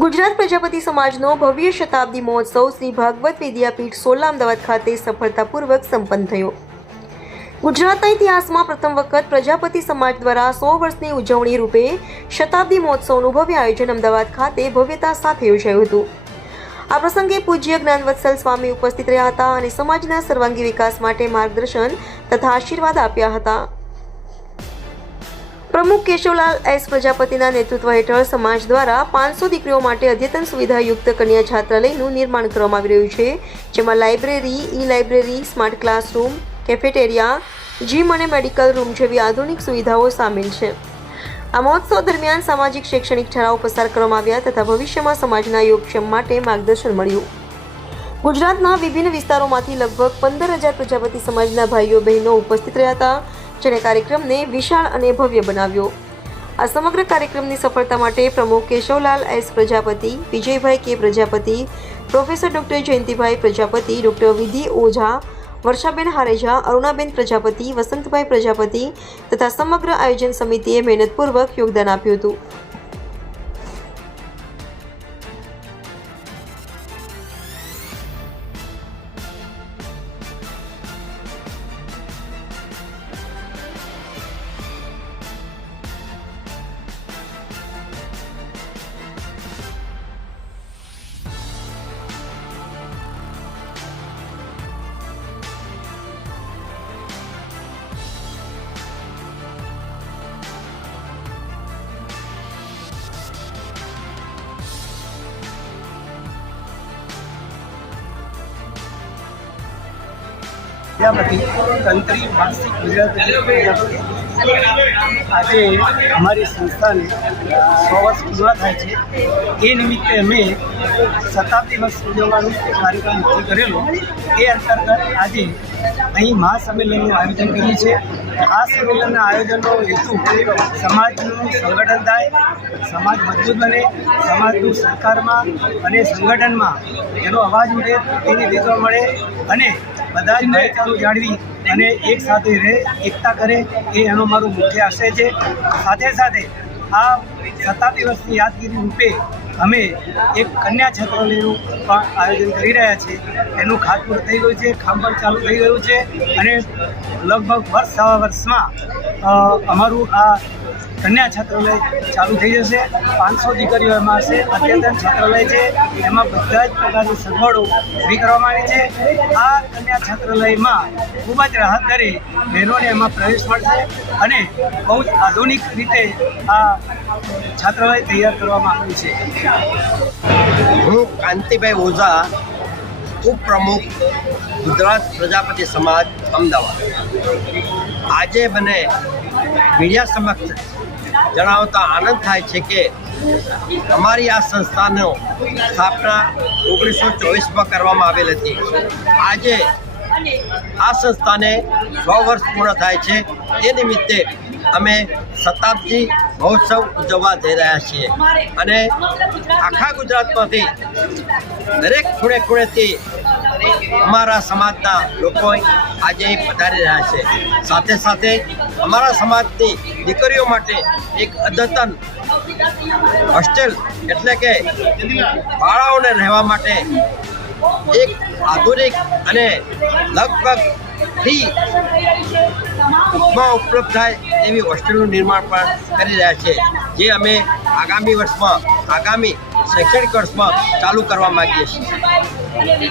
ગુજરાત પ્રજાપતિ સમાજનો ભવ્ય શતાબ્દી મહોત્સવ શ્રી ભાગવત વિદ્યાપીઠ સોલા અમદાવાદ ખાતે સફળતાપૂર્વક સંપન્ન થયો. ગુજરાતના ઇતિહાસમાં પ્રથમ વખત પ્રજાપતિ સમાજ દ્વારા સો વર્ષની ઉજવણી રૂપે શતાબ્દી મહોત્સવનું ભવ્ય આયોજન અમદાવાદ ખાતે ભવ્યતા સાથે યોજાયું હતું. આ પ્રસંગે પૂજ્ય જ્ઞાનવત્સલ સ્વામી ઉપસ્થિત રહ્યા હતા અને સમાજના સર્વાંગી વિકાસ માટે માર્ગદર્શન તથા આશીર્વાદ આપ્યા હતા. પ્રમુખ કેશવલાલ એસ પ્રજાપતિના નેતૃત્વ હેઠળ સમાજ દ્વારા પાંચસો દીકરીઓ માટે અદ્યતન સુવિધાયુક્ત કન્યા છાત્રાલયનું નિર્માણ કરવામાં આવી રહ્યું છે, જેમાં library e library smart classroom, cafeteria, gym અને મેડિકલ રૂમ જેવી આધુનિક સુવિધાઓ સામેલ છે. આ મહોત્સવ દરમિયાન સામાજિક શૈક્ષણિક ઠરાવ પસાર કરવામાં આવ્યા તથા ભવિષ્યમાં સમાજના યોગક્ષમ માટે માર્ગદર્શન મળ્યું. ગુજરાતના વિભિન્ન વિસ્તારોમાંથી લગભગ પંદર હજાર પ્રજાપતિ સમાજના ભાઈઓ બહેનો ઉપસ્થિત રહ્યા હતા. જેણે કાર્યક્રમને વિશાળ અને ભવ્ય બનાવ્યો. આ સમગ્ર કાર્યક્રમની સફળતા માટે પ્રમુખ Keshavlal S Prajapati, Vijaybhai K Prajapati, professor doctor Jayantibhai Prajapati, doctor Vidhi Oza, Varshaben હારેજા, Arunaben Prajapati, Vasantbhai Prajapati તથા સમગ્ર આયોજન સમિતિએ મહેનતપૂર્વક યોગદાન આપ્યું હતું. પ્રજાપતિ તંત્રી માનસિક ગુજરાત આજે અમારી સંસ્થાને સો વર્ષ પૂરા થાય છે. એ નિમિત્તે અમે શતાબ્દી વર્ષ ઉજવવાનો કાર્યક્રમ નક્કી કરેલો, એ અંતર્ગત આજે અહીં મહાસંમેલનનું આયોજન કર્યું છે. આ સંમેલનના આયોજનનો હેતુ સમાજનું સંગઠન થાય, સમાજ મજબૂત બને, સમાજનું સરકારમાં અને સંગઠનમાં એનો અવાજ ઉઠે, તેની દેખવા મળે અને બધા જ ભાઈચારો જાળવી અને એક સાથે રહે એકતા કરે એ એનો મારો મુખ્ય આશય છે. સાથે સાથે આ સત્તા દિવસની યાદગીરી રૂપે અમે એક કન્યા છાત્રાલયનું પણ આયોજન કરી રહ્યા છીએ. એનું ખાતમુહૂર્ત થઈ ગયું છે કામ ચાલુ થઈ ગયું છે અને લગભગ વર્ષ સવા વર્ષમાં અમારું આ કન્યા છાત્રાલય ચાલુ થઈ જશે. પાંચસો દીકરીઓ એમાં હશે. અદ્યતન છાત્રાલય છે. એમાં બધા જ પ્રકારની સગવડો ઊભી કરવામાં આવી છે. આ કન્યા છાત્રાલયમાં ખૂબ જ રાહત દરે બહેનોને એમાં પ્રવેશ મળશે અને બહુ જ આધુનિક રીતે આ છાત્રાલય તૈયાર કરવામાં આવ્યું છે. હું કાંતિભાઈ ઓઝા, ઉપપ્રમુખ ગુજરાત પ્રજાપતિ સમાજ, અમદાવાદ. આજે મને મીડિયા સમક્ષ જણાવતા આનંદ થાય છે કે અમારી આ સંસ્થાનો સ્થાપના ઓગણીસો ચોવીસમાં કરવામાં આવેલ હતી. આજે આ સંસ્થાને સો વર્ષ પૂર્ણ થાય છે. તે નિમિત્તે અમે શતાબ્દી મહોત્સવ ઉજવવા જઈ રહ્યા છીએ. અને આખા ગુજરાતમાંથી દરેક ખૂણે ખૂણેથી અમારા સમાજના લોકો આજે પધારી રહ્યા છે. સાથે સાથે અમારા સમાજની દીકરીઓ માટે એક અદ્યતન હોસ્ટેલ એટલે કે બાળાઓને રહેવા માટે એક આધુનિક અને લગભગ ઉપમા ઉપલબ્ધ થાય એવી હોસ્ટેલનું નિર્માણ પણ કરી રહ્યા છે, જે અમે આગામી વર્ષમાં, આગામી શૈક્ષણિક વર્ષમાં ચાલુ કરવા માગીએ છીએ.